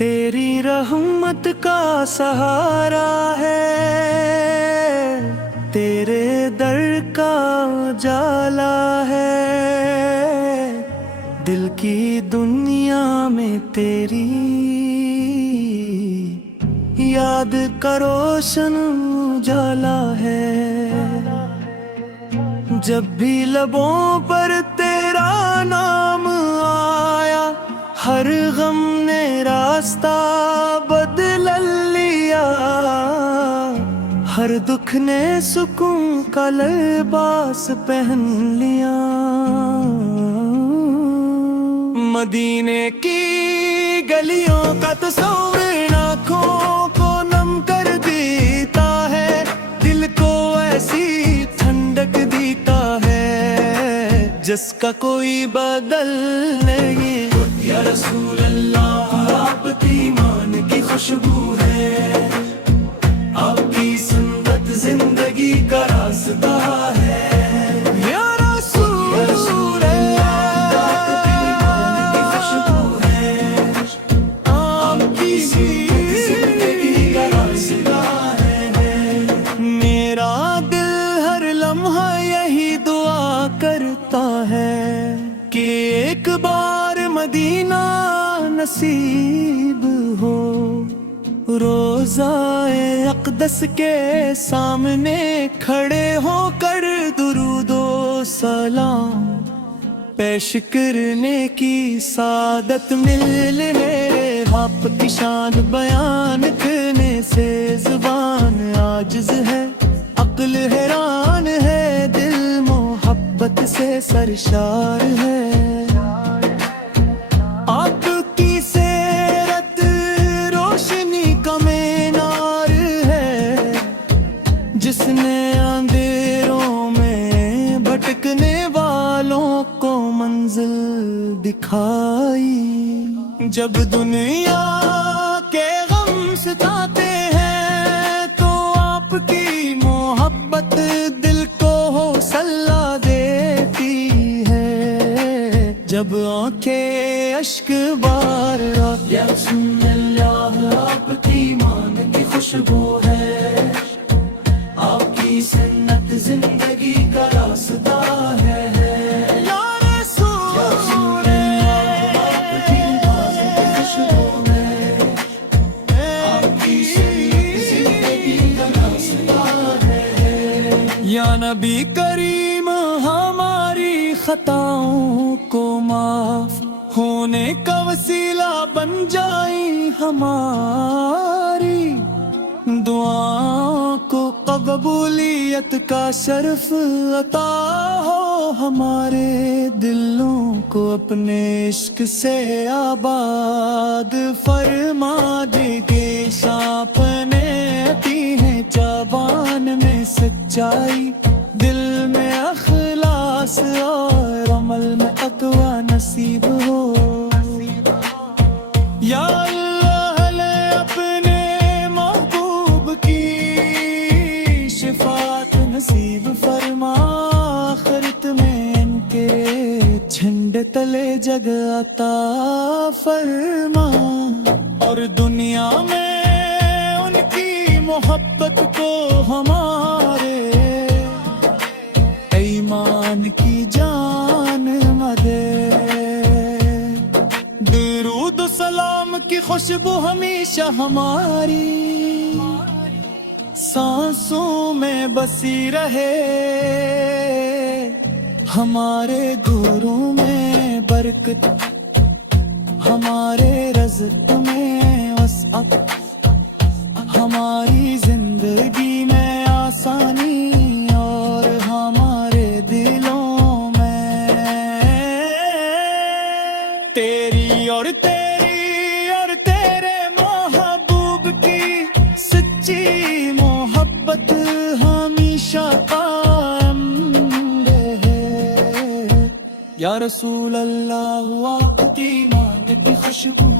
تیری رحمت کا سہارا ہے، تیرے در کا اجالا ہے، دل کی دنیا میں تیری یاد کا روشن اجالا ہے۔ جب بھی لبوں پر تیرا نام آیا، ہر غم نے راستہ بدل لیا، ہر دکھ نے سکون کا لباس پہن لیا۔ مدینے کی گلیوں کا تصور آنکھوں کو نم کر دیتا ہے، دل کو ایسی ٹھنڈک دیتا ہے جس کا کوئی بدل نہیں۔ یا رسول اللہ، آپ کی ایمان کی خوشبو ہے، آپ کی سنت زندگی کا راستہ ہے۔ یا رسول اللہ، آپ کی ایمان کی خوشبو ہے، آپ کی سنت زندگی کا راستہ ہے۔ میرا دل ہر لمحہ یہی دعا کرتا ہے کہ ایک بار مدینہ نصیب ہو، روضہ اقدس کے سامنے کھڑے ہو کر درود و سلام پیش کرنے کی سعادت ملے۔ آپ کی شان بیان کرنے سے زبان عاجز ہے، عقل حیران ہے، دل محبت سے سرشار ہے۔ آپ کی سیرت روشنی کا مینار ہے، جس نے اندھیروں میں بھٹکنے والوں کو منزل دکھائی۔ جب دنیا کے غم ستاتے ہیں تو آپ کی محبت دل کو حوصلہ دیتی ہے۔ جب آنکھیں اشک بار یا رسول اللہ، آپ کی ایمان کی خوشبو ہے، آپ کی سنت زندگی کا راستہ ہے۔ یا رسول اللہ، آپ کی ایمان کی خوشبو ہے، آپ کی سنت زندگی کا راستہ ہے۔ یا نبی کریم، ہماری خطاؤں کو معاف ہونے کا وسیلہ بن جائیں، ہماری دعاؤں کو قبولیت کا شرف عطا ہو، ہمارے دلوں کو اپنے عشق سے آباد فرما دے۔ اپنے عطی ہیں زبان میں سچائی، دل میں اخلاص اور عمل میں تقویٰ نصیب ہو۔ یا اللہ، لے اپنے محبوب کی شفاعت نصیب فرما، آخرت میں ان کے جھنڈے تلے جگہ عطا فرما، اور دنیا میں ان کی محبت کو ہمارے ایمان کی جان مدے۔ درود و سلام کی خوشبو ہمیشہ ہماری سانسوں میں بسی رہے، ہمارے گھروں میں برکت، ہمارے رزق میں وسعت، ہماری زندگی میں آسانی، اور ہمارے دلوں میں تیری اور تیرے محبوب کی سچی محبت ہمیشہ قائم رہے۔ یا رسول اللہ، آپ کی ایمان کی خوشبو